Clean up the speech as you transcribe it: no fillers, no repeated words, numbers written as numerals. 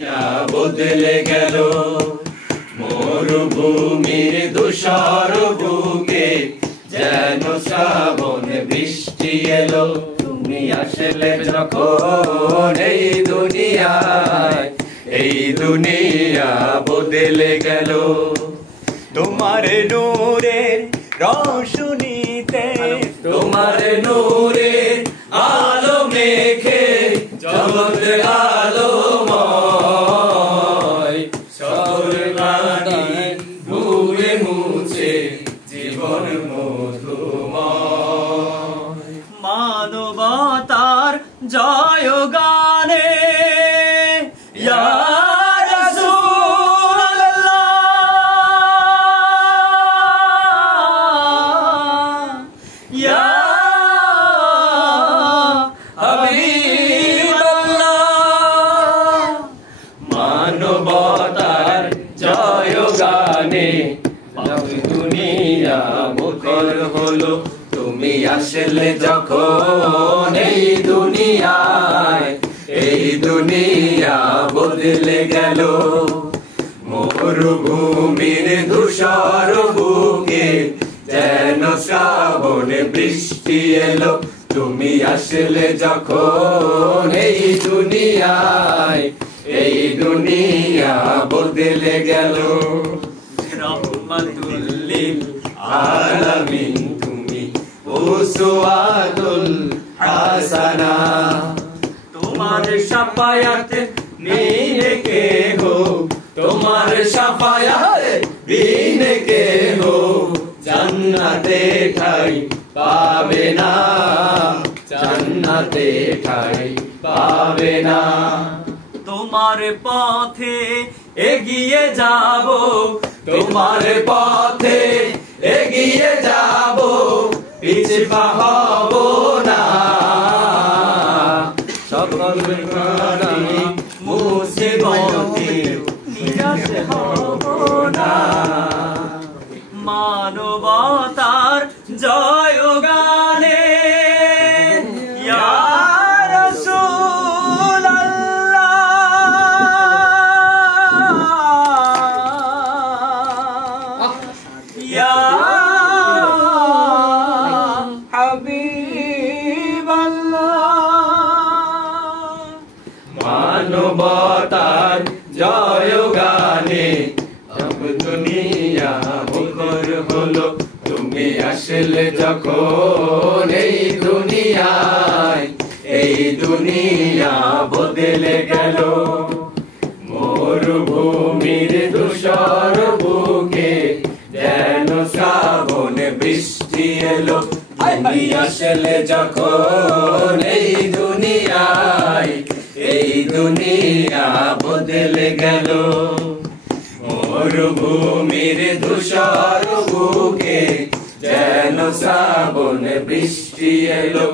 বদলে গেল মরুভূমির ধূসর বুকে, যেন শ্রাবণ বৃষ্টি এলো। তুমি আসলে যখন এই দুনিয়া বদলে গেল। তোমার নূরের রোশনীতে, তোমার নূরের আলো মেখে জগৎ আলোময়। সকল প্রাণী ধুয়ে মুছে জীবন মধুময়। মানবতার জয় গানে ইয়া রাসূলুল্লাহ, ইয়া হাবিবাল্লাহ। মানবতার জয় গানে দুনিয়া মুখর হলো। তুমি আসলে যখন এই দুনিয়া বদলে গেল। মরুভূমির ধূসর বুকে যেন শ্রাবণ বৃষ্টি এলো। তুমি আসলে যখন এই দুনিয়া বদলে গেল। রহমাতুল লিল আলামিন তুমি উসওয়াতুল হাসানা। তোমার শাফায়াত বিনে কে হো, তোমার শাফায়াত বিনে কে হো জান্নাতে ঠাই পাবে না, জান্নাতে ঠাই পাবে না। তোমার পথে এগিয়ে যাব, তোমার পথে এগিয়ে যাব, পিছপা হব না। সকল প্রাণী মুসিবতে নিরাশ হব না। মানবতার জয় গানে ইয়া রাসূলুল্লাহ, ইয়া হাবিবাল্লাহ। মানবতার জয় গানে দুনিয়া মুখর হলো। তুমি আসলে যখন এই দুনিয়া বদলে গেল। মরুভূমির ধূসর বুকে যেন শ্রাবণ বৃষ্টি এলো। তুমি আসলে যখন এই দুনিয়া বদলে গেল। মরুভূমির ধূসর বুকে যেন শ্রাবণ বৃষ্টি এলো।